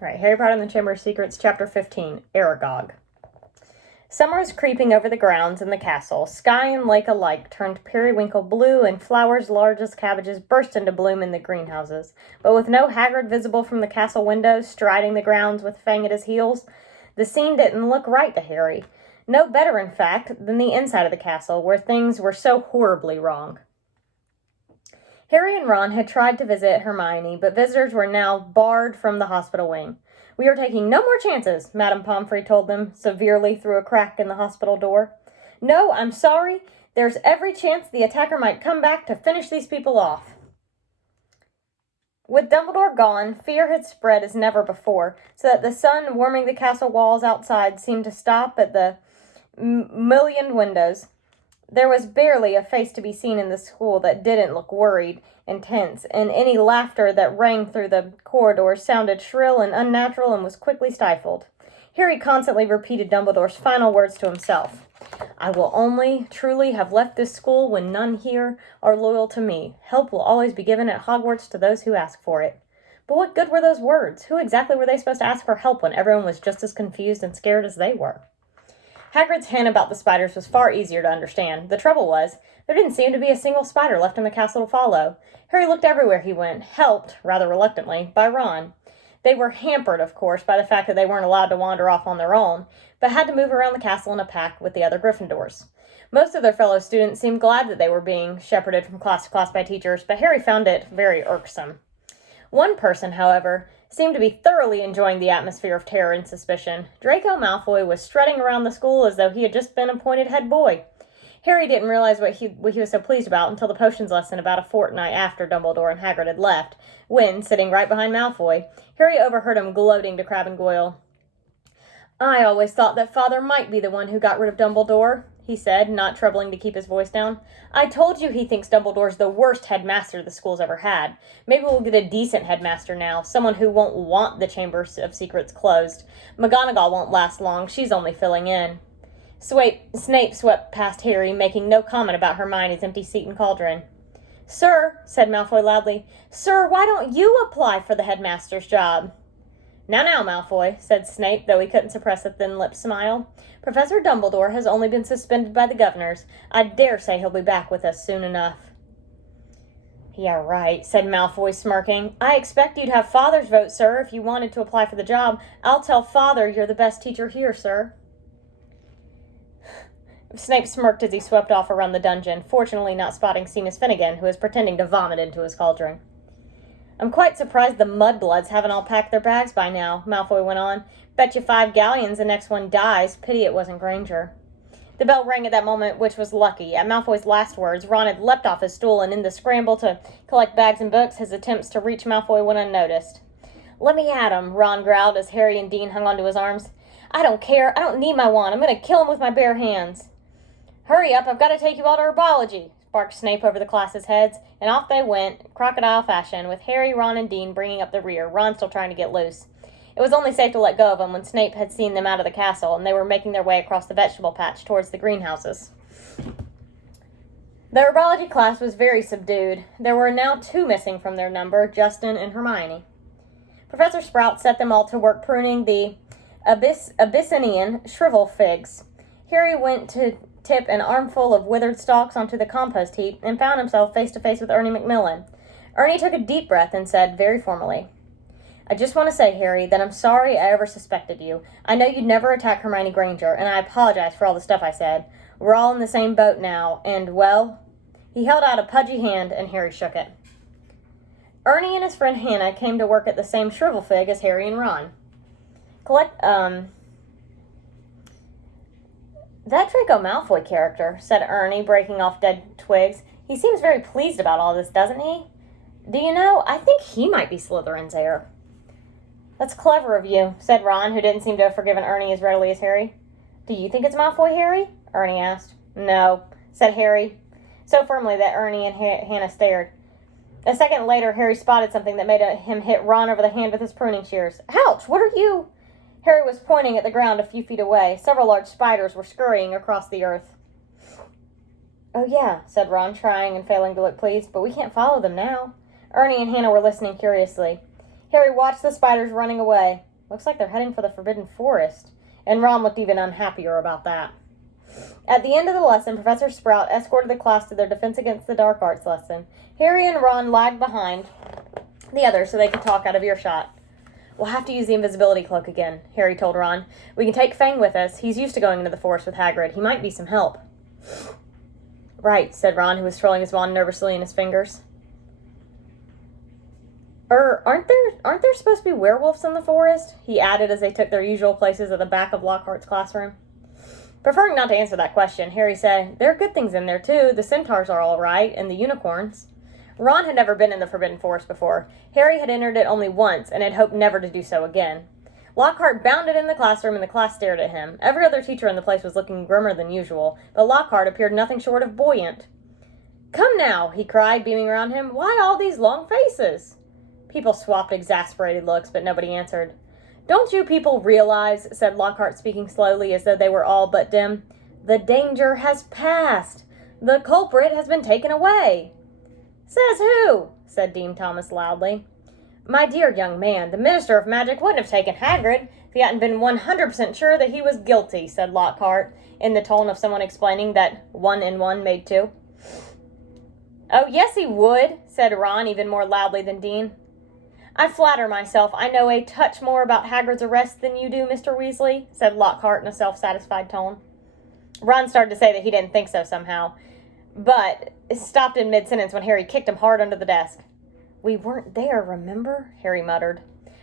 All right, Harry Potter and the Chamber of Secrets, Chapter 15, Aragog. Summer was creeping over the grounds in the castle. Sky and lake alike turned periwinkle blue, and flowers large as cabbages burst into bloom in the greenhouses. But with no Hagrid visible from the castle windows, striding the grounds with Fang at his heels, the scene didn't look right to Harry. No better, in fact, than the inside of the castle, where things were so horribly wrong. Harry and Ron had tried to visit Hermione, but visitors were now barred from the hospital wing. "We are taking no more chances," Madame Pomfrey told them severely through a crack in the hospital door. "No, I'm sorry. There's every chance the attacker might come back to finish these people off." With Dumbledore gone, fear had spread as never before, so that the sun warming the castle walls outside seemed to stop at the mullioned windows. There was barely a face to be seen in the school that didn't look worried and tense, and any laughter that rang through the corridors sounded shrill and unnatural and was quickly stifled. Harry constantly repeated Dumbledore's final words to himself. "I will only truly have left this school when none here are loyal to me. Help will always be given at Hogwarts to those who ask for it." But what good were those words? Who exactly were they supposed to ask for help when everyone was just as confused and scared as they were? Hagrid's hint about the spiders was far easier to understand. The trouble was, there didn't seem to be a single spider left in the castle to follow. Harry looked everywhere he went, helped, rather reluctantly, by Ron. They were hampered, of course, by the fact that they weren't allowed to wander off on their own, but had to move around the castle in a pack with the other Gryffindors. Most of their fellow students seemed glad that they were being shepherded from class to class by teachers, but Harry found it very irksome. One person, however, seemed to be thoroughly enjoying the atmosphere of terror and suspicion. Draco Malfoy was strutting around the school as though he had just been appointed head boy. Harry didn't realize what he was so pleased about until the potions lesson about a fortnight after Dumbledore and Hagrid had left, when, sitting right behind Malfoy, Harry overheard him gloating to Crabbe and Goyle. "I always thought that Father might be the one who got rid of Dumbledore," he said, not troubling to keep his voice down. "I told you he thinks Dumbledore's the worst headmaster the school's ever had. Maybe we'll get a decent headmaster now, someone who won't want the Chamber of Secrets closed. McGonagall won't last long, she's only filling in." Snape swept past Harry, making no comment about Hermione's empty seat in Cauldron. "Sir," said Malfoy loudly, "Sir, why don't you apply for the headmaster's job?" Now, Malfoy," said Snape, though he couldn't suppress a thin-lipped smile. "Professor Dumbledore has only been suspended by the governors. I dare say he'll be back with us soon enough." "Yeah, right," said Malfoy, smirking. "I expect you'd have Father's vote, sir, if you wanted to apply for the job. I'll tell Father you're the best teacher here, sir." Snape smirked as he swept off around the dungeon, fortunately not spotting Seamus Finnegan, who was pretending to vomit into his cauldron. "I'm quite surprised the mudbloods haven't all packed their bags by now," Malfoy went on. "Bet you 5 galleons the next one dies. Pity it wasn't Granger." The bell rang at that moment, which was lucky. At Malfoy's last words, Ron had leapt off his stool, and in the scramble to collect bags and books, his attempts to reach Malfoy went unnoticed. "Let me at him," Ron growled as Harry and Dean hung onto his arms. "I don't care. I don't need my wand. I'm going to kill him with my bare hands." "Hurry up, I've got to take you all to herbology," barked Snape over the class's heads, and off they went, crocodile fashion, with Harry, Ron, and Dean bringing up the rear, Ron still trying to get loose. It was only safe to let go of them when Snape had seen them out of the castle, and they were making their way across the vegetable patch towards the greenhouses. The herbology class was very subdued. There were now 2 missing from their number, Justin and Hermione. Professor Sprout set them all to work pruning the Abyssinian shrivel figs. Harry went to tip an armful of withered stalks onto the compost heap and found himself face to face with Ernie Macmillan. Ernie took a deep breath and said, very formally, "I just want to say, Harry, that I'm sorry I ever suspected you. I know you'd never attack Hermione Granger, and I apologize for all the stuff I said. We're all in the same boat now, and, well..." He held out a pudgy hand, and Harry shook it. Ernie and his friend Hannah came to work at the same shrivel fig as Harry and Ron. "That Draco Malfoy character," said Ernie, breaking off dead twigs. "He seems very pleased about all this, doesn't he? Do you know, I think he might be Slytherin's heir." "That's clever of you," said Ron, who didn't seem to have forgiven Ernie as readily as Harry. "Do you think it's Malfoy, Harry?" Ernie asked. "No," said Harry, so firmly that Ernie and Hannah stared. A second later, Harry spotted something that made him hit Ron over the hand with his pruning shears. "Ouch! What are you—" Harry was pointing at the ground a few feet away. Several large spiders were scurrying across the earth. "Oh, yeah," said Ron, trying and failing to look pleased, "but we can't follow them now." Ernie and Hannah were listening curiously. Harry watched the spiders running away. Looks like they're heading for the Forbidden Forest. And Ron looked even unhappier about that. At the end of the lesson, Professor Sprout escorted the class to their Defense Against the Dark Arts lesson. Harry and Ron lagged behind the others so they could talk out of earshot. We'll have to use the invisibility cloak again, Harry told Ron. We can take Fang with us. He's used to going into the forest with Hagrid. He might be some help. Right, said Ron, who was twirling his wand nervously in his fingers. Aren't there supposed to be werewolves in the forest? He added as they took their usual places at the back of Lockhart's classroom. Preferring not to answer that question, Harry said, there are good things in there, too. The centaurs are all right, and the unicorns. Ron had never been in the Forbidden Forest before. Harry had entered it only once, and had hoped never to do so again. Lockhart bounded in the classroom, and the class stared at him. Every other teacher in the place was looking grimmer than usual, but Lockhart appeared nothing short of buoyant. Come now, he cried, beaming around him. Why all these long faces? People swapped exasperated looks, but nobody answered. Don't you people realize, said Lockhart, speaking slowly as though they were all but dim, the danger has passed. The culprit has been taken away. Says who? Said Dean Thomas loudly. My dear young man, the Minister of Magic wouldn't have taken Hagrid if he hadn't been 100% sure that he was guilty, said Lockhart, in the tone of someone explaining that 1 and 1 made 2. Oh, yes he would, said Ron even more loudly than Dean. I flatter myself I know a touch more about Hagrid's arrest than you do, Mr. Weasley, said Lockhart in a self-satisfied tone. Ron started to say that he didn't think so somehow, but stopped in mid-sentence when Harry kicked him hard under the desk. We weren't there, remember? Harry muttered.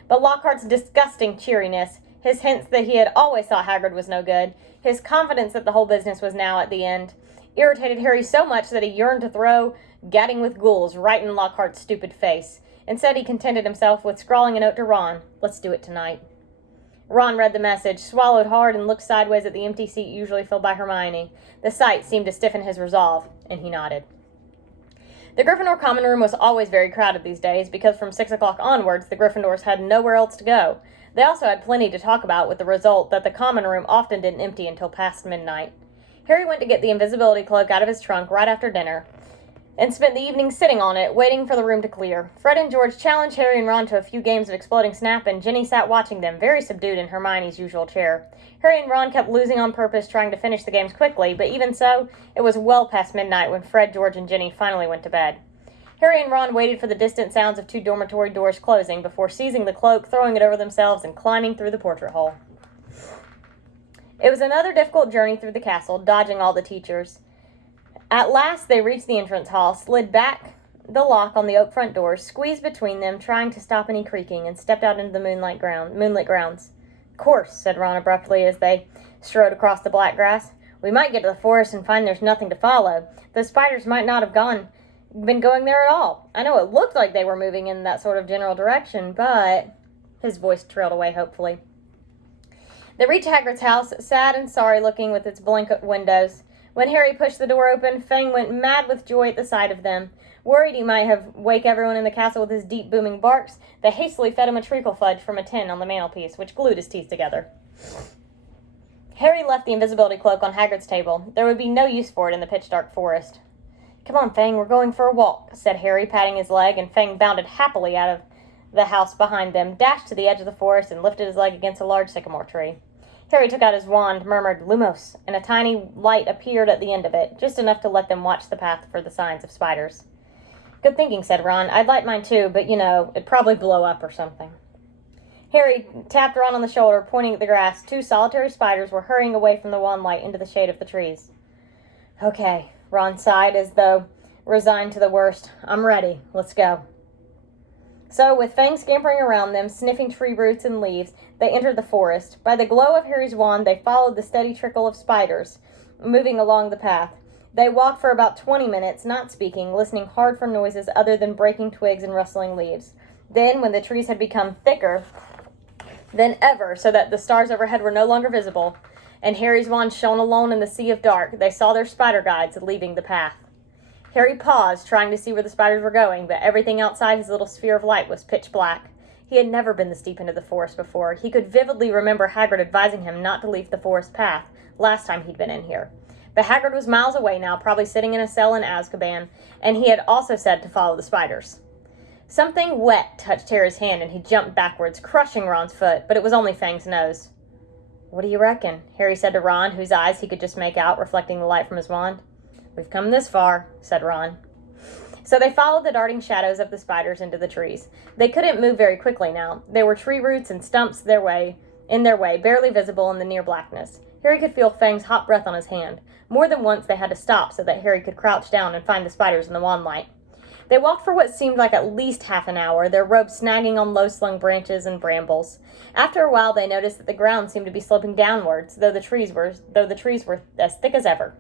But Lockhart's disgusting cheeriness, his hints that he had always thought Hagrid was no good, his confidence that the whole business was now at the end, irritated Harry so much that he yearned to throw Gadding with Ghouls right in Lockhart's stupid face. Instead, he contented himself with scrawling a note to Ron. Let's do it tonight. Ron read the message, swallowed hard, and looked sideways at the empty seat usually filled by Hermione. The sight seemed to stiffen his resolve, and he nodded. The Gryffindor common room was always very crowded these days, because from 6 o'clock onwards, the Gryffindors had nowhere else to go. They also had plenty to talk about, with the result that the common room often didn't empty until past midnight. Harry went to get the invisibility cloak out of his trunk right after dinner, and spent the evening sitting on it, waiting for the room to clear. Fred and George challenged Harry and Ron to a few games of Exploding Snap, and Ginny sat watching them, very subdued in Hermione's usual chair. Harry and Ron kept losing on purpose, trying to finish the games quickly, but even so, it was well past midnight when Fred, George, and Ginny finally went to bed. Harry and Ron waited for the distant sounds of 2 dormitory doors closing before seizing the cloak, throwing it over themselves, and climbing through the portrait hole. It was another difficult journey through the castle, dodging all the teachers. At last, they reached the entrance hall, slid back the lock on the oak front doors, squeezed between them, trying to stop any creaking, and stepped out into the moonlit grounds. Of course, said Ron abruptly as they strode across the black grass. We might get to the forest and find there's nothing to follow. The spiders might not have been going there at all. I know it looked like they were moving in that sort of general direction, but... His voice trailed away hopefully. They reached Hagrid's house, sad and sorry-looking with its blanket windows. When Harry pushed the door open, Fang went mad with joy at the sight of them. Worried he might have wake everyone in the castle with his deep, booming barks, they hastily fed him a treacle fudge from a tin on the mantelpiece, which glued his teeth together. Harry left the invisibility cloak on Hagrid's table. There would be no use for it in the pitch-dark forest. Come on, Fang, we're going for a walk, said Harry, patting his leg, and Fang bounded happily out of the house behind them, dashed to the edge of the forest, and lifted his leg against a large sycamore tree. Harry took out his wand, murmured, Lumos, and a tiny light appeared at the end of it, just enough to let them watch the path for the signs of spiders. Good thinking, said Ron. I'd light mine too, but, it'd probably blow up or something. Harry tapped Ron on the shoulder, pointing at the grass. 2 solitary spiders were hurrying away from the wand light into the shade of the trees. Okay, Ron sighed as though resigned to the worst. I'm ready. Let's go. So, with Fang scampering around them, sniffing tree roots and leaves, they entered the forest. By the glow of Harry's wand, they followed the steady trickle of spiders, moving along the path. They walked for about 20 minutes, not speaking, listening hard for noises other than breaking twigs and rustling leaves. Then, when the trees had become thicker than ever, so that the stars overhead were no longer visible, and Harry's wand shone alone in the sea of dark, they saw their spider guides leaving the path. Harry paused, trying to see where the spiders were going, but everything outside his little sphere of light was pitch black. He had never been this deep into the forest before. He could vividly remember Hagrid advising him not to leave the forest path last time he'd been in here. But Hagrid was miles away now, probably sitting in a cell in Azkaban, and he had also said to follow the spiders. Something wet touched Harry's hand and he jumped backwards, crushing Ron's foot, but it was only Fang's nose. "What do you reckon?" Harry said to Ron, whose eyes he could just make out, reflecting the light from his wand. "We've come this far," said Ron. So they followed the darting shadows of the spiders into the trees. They couldn't move very quickly now. There were tree roots and stumps in their way, barely visible in the near blackness. Harry could feel Fang's hot breath on his hand. More than once they had to stop so that Harry could crouch down and find the spiders in the wand light. They walked for what seemed like at least half an hour, their robes snagging on low-slung branches and brambles. After a while, they noticed that the ground seemed to be sloping downwards, though the trees were as thick as ever.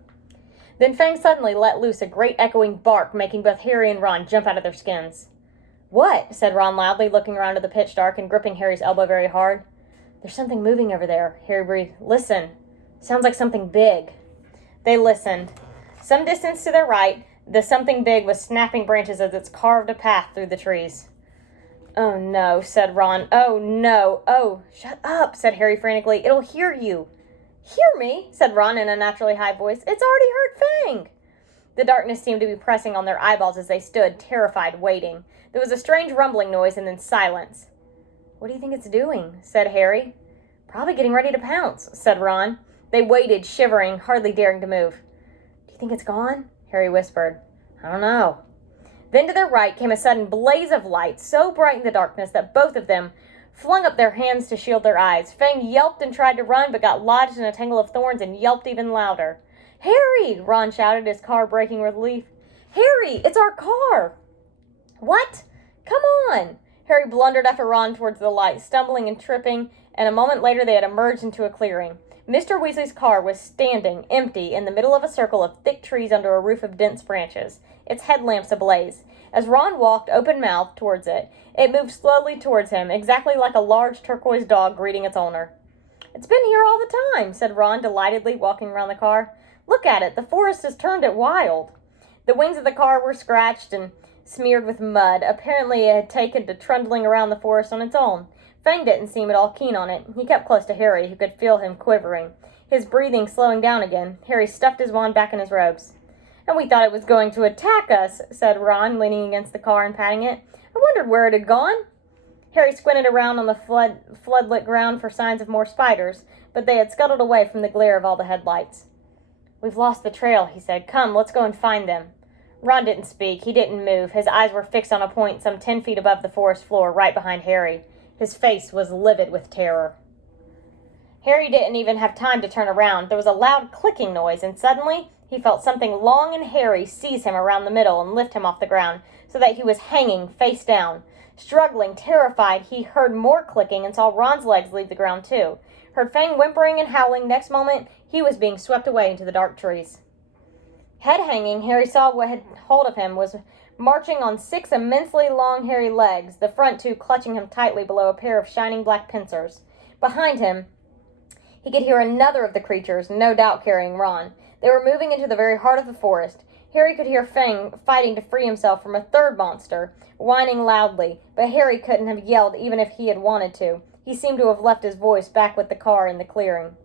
Then Fang suddenly let loose a great echoing bark, making both Harry and Ron jump out of their skins. "What?" said Ron loudly, looking around at the pitch dark and gripping Harry's elbow very hard. "There's something moving over there," Harry breathed. "Listen. Sounds like something big." They listened. Some distance to their right, the something big was snapping branches as it carved a path through the trees. "Oh, no," said Ron. "Oh, no. Oh, shut up," said Harry frantically. "It'll hear you." "Hear me?" said Ron in a naturally high voice. "It's already heard Fang." The darkness seemed to be pressing on their eyeballs as they stood, terrified, waiting. There was a strange rumbling noise and then silence. "What do you think it's doing?" said Harry. "Probably getting ready to pounce," said Ron. They waited, shivering, hardly daring to move. "Do you think it's gone?" Harry whispered. "I don't know." Then to their right came a sudden blaze of light, so bright in the darkness that both of them flung up their hands to shield their eyes. Fang yelped and tried to run, but got lodged in a tangle of thorns and yelped even louder. "Harry!" Ron shouted, his car braking with relief. "Harry! It's our car!" "What? Come on!" Harry blundered after Ron towards the light, stumbling and tripping, and a moment later they had emerged into a clearing. Mr. Weasley's car was standing, empty, in the middle of a circle of thick trees under a roof of dense branches, its headlamps ablaze. As Ron walked, open-mouthed, towards it, it moved slowly towards him, exactly like a large turquoise dog greeting its owner. "It's been here all the time," said Ron, delightedly, walking around the car. "Look at it, the forest has turned it wild." The wings of the car were scratched and smeared with mud. Apparently it had taken to trundling around the forest on its own. Fang didn't seem at all keen on it. He kept close to Harry, who could feel him quivering, his breathing slowing down again. Harry stuffed his wand back in his robes. "And we thought it was going to attack us," said Ron, leaning against the car and patting it. "I wondered where it had gone." Harry squinted around on the floodlit ground for signs of more spiders, but they had scuttled away from the glare of all the headlights. "We've lost the trail," he said. "Come, let's go and find them." Ron didn't speak. He didn't move. His eyes were fixed on a point some 10 feet above the forest floor, right behind Harry. His face was livid with terror. Harry didn't even have time to turn around. There was a loud clicking noise, and suddenly he felt something long and hairy seize him around the middle and lift him off the ground, so that he was hanging face down. Struggling, terrified, he heard more clicking and saw Ron's legs leave the ground too. Heard Fang whimpering and howling. Next moment, he was being swept away into the dark trees. Head hanging, Harry saw what had hold of him was marching on 6 immensely long, hairy legs, the front 2 clutching him tightly below a pair of shining black pincers. Behind him, he could hear another of the creatures, no doubt carrying Ron. They were moving into the very heart of the forest. Harry could hear Fang fighting to free himself from a third monster, whining loudly, but Harry couldn't have yelled even if he had wanted to. He seemed to have left his voice back with the car in the clearing.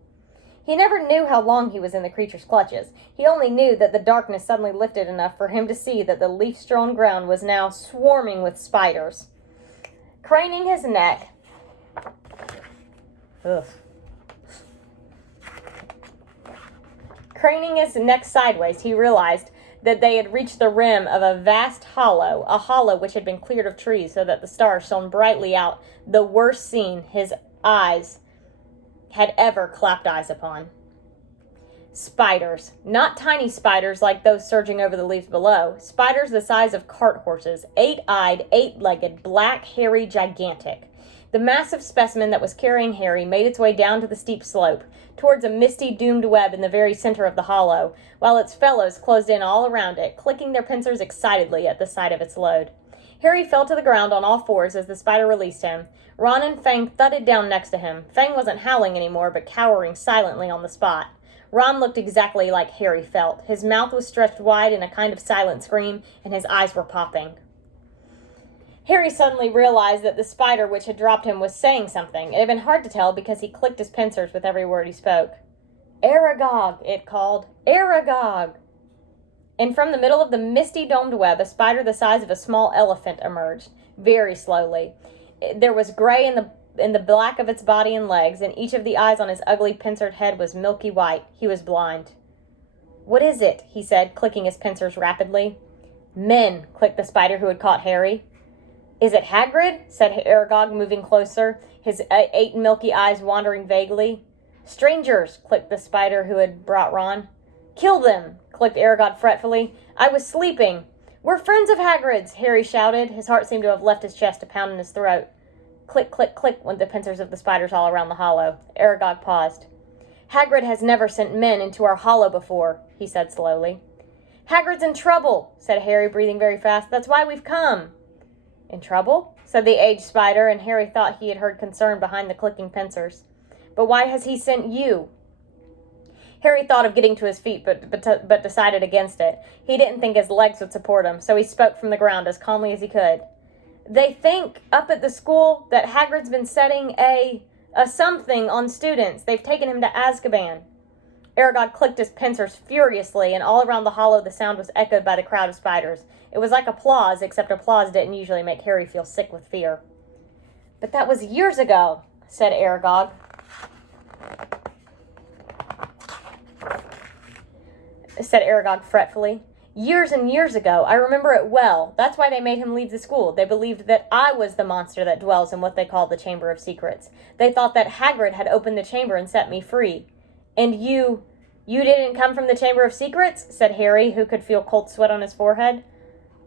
He never knew how long he was in the creature's clutches. He only knew that the darkness suddenly lifted enough for him to see that the leaf-strewn ground was now swarming with spiders. Craning his neck... Craning his neck sideways, he realized that they had reached the rim of a vast hollow, a hollow which had been cleared of trees so that the stars shone brightly out, the worst scene his eyes had ever clapped eyes upon. Spiders. Not tiny spiders like those surging over the leaves below. Spiders the size of cart horses, 8-eyed, 8-legged, black, hairy, gigantic. The massive specimen that was carrying Harry made its way down to the steep slope, towards a misty, doomed web in the very center of the hollow, while its fellows closed in all around it, clicking their pincers excitedly at the sight of its load. Harry fell to the ground on all fours as the spider released him. Ron and Fang thudded down next to him. Fang wasn't howling anymore, but cowering silently on the spot. Ron looked exactly like Harry felt. His mouth was stretched wide in a kind of silent scream, and his eyes were popping. Harry suddenly realized that the spider which had dropped him was saying something. It had been hard to tell because he clicked his pincers with every word he spoke. "Aragog," it called. "Aragog." And from the middle of the misty domed web, a spider the size of a small elephant emerged. very slowly. There was gray in the black of its body and legs, and each of the eyes on his ugly pincered head was milky white. He was blind. "What is it?" he said, clicking his pincers rapidly. "Men," clicked the spider who had caught Harry. "Is it Hagrid?" said Aragog, moving closer, his 8 milky eyes wandering vaguely. "Strangers," clicked the spider who had brought Ron. "Kill them," clicked Aragog fretfully. "I was sleeping." "We're friends of Hagrid's," Harry shouted. His heart seemed to have left his chest to pound in his throat. Click, click, click went the pincers of the spiders all around the hollow. Aragog paused. "Hagrid has never sent men into our hollow before," he said slowly. "Hagrid's in trouble," said Harry, breathing very fast. "That's why we've come." "In trouble?" said the aged spider, and Harry thought he had heard concern behind the clicking pincers. "But why has he sent you?" Harry thought of getting to his feet, but decided against it. He didn't think his legs would support him, so he spoke from the ground as calmly as he could. "They think, up at the school, that Hagrid's been setting a something on students. They've taken him to Azkaban." Aragog clicked his pincers furiously, and all around the hollow the sound was echoed by the crowd of spiders. It was like applause, except applause didn't usually make Harry feel sick with fear. "But that was years ago," said Aragog. Said Aragog fretfully. "Years and years ago. I remember it well. That's why they made him leave the school. They believed that I was the monster that dwells in what they call the Chamber of Secrets. They thought that Hagrid had opened the chamber and set me free." "And you didn't come from the Chamber of Secrets?" said Harry, who could feel cold sweat on his forehead.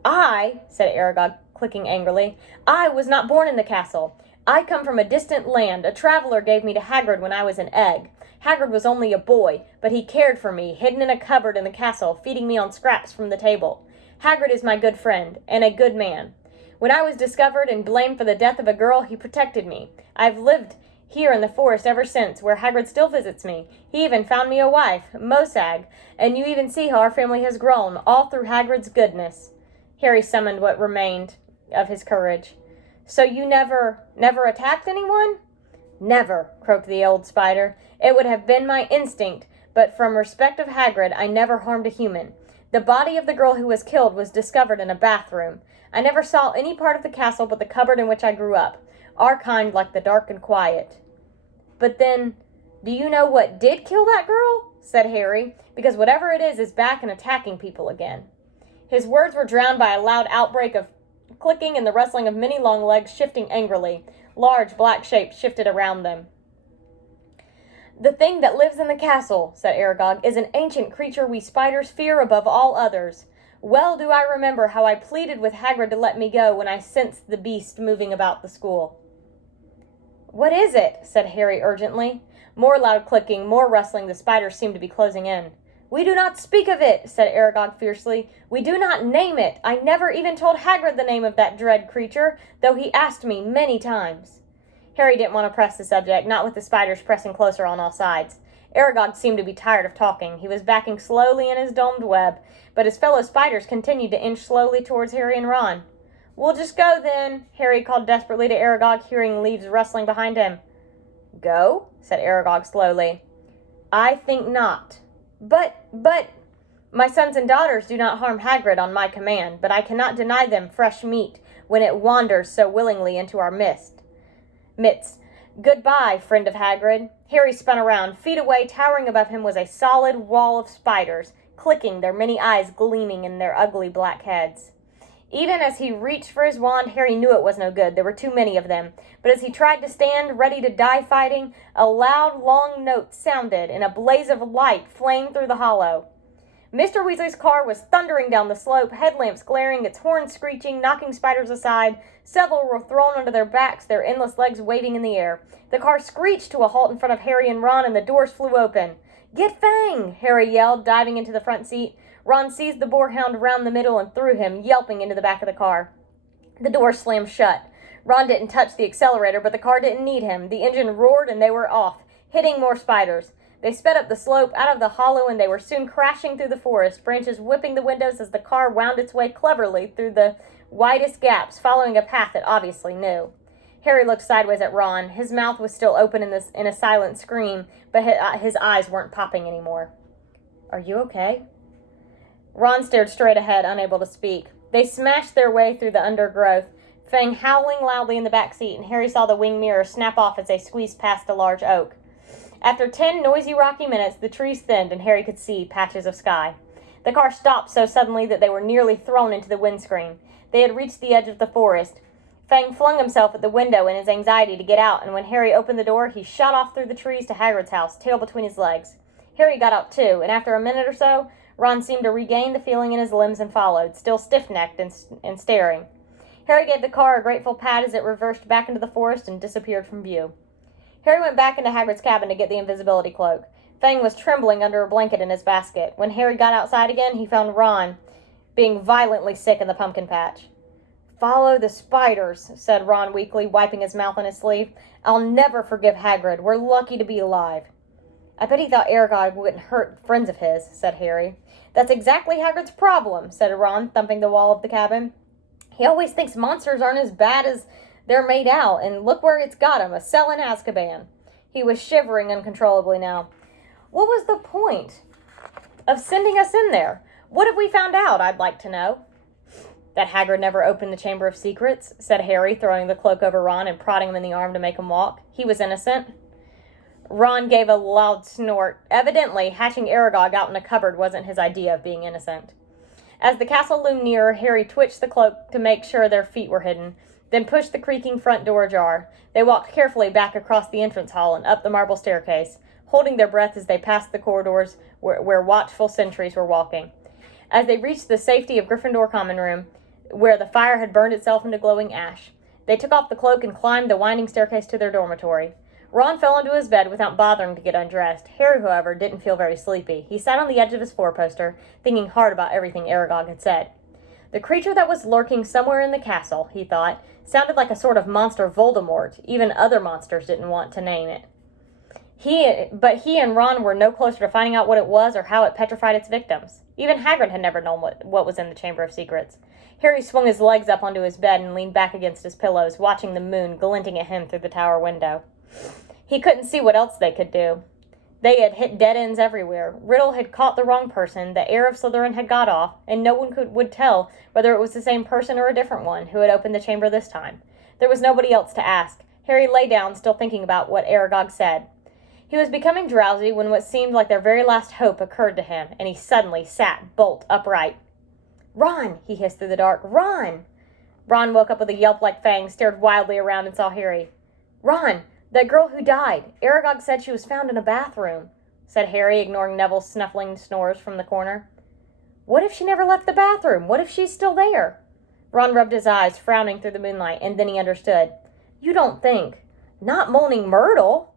"I," said Aragog, clicking angrily, "I was not born in the castle. I come from a distant land. A traveler gave me to Hagrid when I was an egg. Hagrid was only a boy, but he cared for me, hidden in a cupboard in the castle, feeding me on scraps from the table. Hagrid is my good friend, and a good man. When I was discovered and blamed for the death of a girl, he protected me. I've lived here in the forest ever since, where Hagrid still visits me. He even found me a wife, Mosag, and you even see how our family has grown, all through Hagrid's goodness." Harry summoned what remained of his courage. "So you never attacked anyone?" "Never," croaked the old spider. "It would have been my instinct, but from respect of Hagrid, I never harmed a human. The body of the girl who was killed was discovered in a bathroom. I never saw any part of the castle but the cupboard in which I grew up. Our kind like the dark and quiet." "But then, do you know what did kill that girl?" said Harry, "because whatever it is back and attacking people again." His words were drowned by a loud outbreak of clicking and the rustling of many long legs shifting angrily. Large black shapes shifted around them. "The thing that lives in the castle," said Aragog, "is an ancient creature we spiders fear above all others. Well do I remember how I pleaded with Hagrid to let me go when I sensed the beast moving about the school." "What is it?" said Harry urgently. More loud clicking, more rustling, the spiders seemed to be closing in. "We do not speak of it," said Aragog fiercely. "We do not name it. I never even told Hagrid the name of that dread creature, though he asked me many times." Harry didn't want to press the subject, not with the spiders pressing closer on all sides. Aragog seemed to be tired of talking. He was backing slowly in his domed web, but his fellow spiders continued to inch slowly towards Harry and Ron. "We'll just go then," Harry called desperately to Aragog, hearing leaves rustling behind him. "Go?" said Aragog slowly. "I think not. But, my sons and daughters do not harm Hagrid on my command, but I cannot deny them fresh meat when it wanders so willingly into our midst. Goodbye, friend of Hagrid." Harry spun around. Feet away, towering above him, was a solid wall of spiders, clicking, their many eyes gleaming in their ugly black heads. Even as he reached for his wand, Harry knew it was no good. There were too many of them. But as he tried to stand, ready to die fighting, a loud, long note sounded, and a blaze of light flamed through the hollow. Mr. Weasley's car was thundering down the slope, headlamps glaring, its horns screeching, knocking spiders aside. Several were thrown onto their backs, their endless legs waving in the air. The car screeched to a halt in front of Harry and Ron, and the doors flew open. "Get Fang!" Harry yelled, diving into the front seat. Ron seized the boarhound round the middle and threw him, yelping, into the back of the car. The door slammed shut. Ron didn't touch the accelerator, but the car didn't need him. The engine roared and they were off, hitting more spiders. They sped up the slope, out of the hollow, and they were soon crashing through the forest, branches whipping the windows as the car wound its way cleverly through the widest gaps, following a path it obviously knew. Harry looked sideways at Ron. His mouth was still open in a silent scream, but his eyes weren't popping anymore. "Are you okay?" Ron stared straight ahead, unable to speak. They smashed their way through the undergrowth, Fang howling loudly in the back seat, and Harry saw the wing mirror snap off as they squeezed past a large oak. After 10 noisy, rocky minutes, the trees thinned, and Harry could see patches of sky. The car stopped so suddenly that they were nearly thrown into the windscreen. They had reached the edge of the forest. Fang flung himself at the window in his anxiety to get out, and when Harry opened the door, he shot off through the trees to Hagrid's house, tail between his legs. Harry got out too, and after a minute or so, Ron seemed to regain the feeling in his limbs and followed, still stiff-necked and staring. Harry gave the car a grateful pat as it reversed back into the forest and disappeared from view. Harry went back into Hagrid's cabin to get the invisibility cloak. Fang was trembling under a blanket in his basket. When Harry got outside again, he found Ron being violently sick in the pumpkin patch. "Follow the spiders," said Ron weakly, wiping his mouth on his sleeve. "I'll never forgive Hagrid. We're lucky to be alive." "I bet he thought Aragog wouldn't hurt friends of his," said Harry. "That's exactly Hagrid's problem," said Ron, thumping the wall of the cabin. "He always thinks monsters aren't as bad as they're made out, and look where it's got him, a cell in Azkaban." He was shivering uncontrollably now. "What was the point of sending us in there? What have we found out, I'd like to know?" "That Hagrid never opened the Chamber of Secrets," said Harry, throwing the cloak over Ron and prodding him in the arm to make him walk. "He was innocent." Ron gave a loud snort. Evidently, hatching Aragog out in a cupboard wasn't his idea of being innocent. As the castle loomed nearer, Harry twitched the cloak to make sure their feet were hidden, then pushed the creaking front door ajar. They walked carefully back across the entrance hall and up the marble staircase, holding their breath as they passed the corridors where watchful sentries were walking. As they reached the safety of Gryffindor Common Room, where the fire had burned itself into glowing ash, they took off the cloak and climbed the winding staircase to their dormitory. Ron fell into his bed without bothering to get undressed. Harry, however, didn't feel very sleepy. He sat on the edge of his four-poster, thinking hard about everything Aragog had said. The creature that was lurking somewhere in the castle, he thought, sounded like a sort of monster Voldemort. Even other monsters didn't want to name it. But he and Ron were no closer to finding out what it was or how it petrified its victims. Even Hagrid had never known what was in the Chamber of Secrets. Harry swung his legs up onto his bed and leaned back against his pillows, watching the moon glinting at him through the tower window. He couldn't see what else they could do. They had hit dead ends everywhere. Riddle had caught the wrong person, the heir of Slytherin had got off, and no one would tell whether it was the same person or a different one who had opened the chamber this time. There was nobody else to ask. Harry lay down, still thinking about what Aragog said. He was becoming drowsy when what seemed like their very last hope occurred to him, and he suddenly sat bolt upright. "Ron!" he hissed through the dark. "Ron!" Ron woke up with a yelp like Fang, stared wildly around, and saw Harry. "Ron! That girl who died. Aragog said she was found in a bathroom," said Harry, ignoring Neville's snuffling snores from the corner. "What if she never left the bathroom? What if she's still there?" Ron rubbed his eyes, frowning through the moonlight, and then he understood. "You don't think. Not Moaning Myrtle."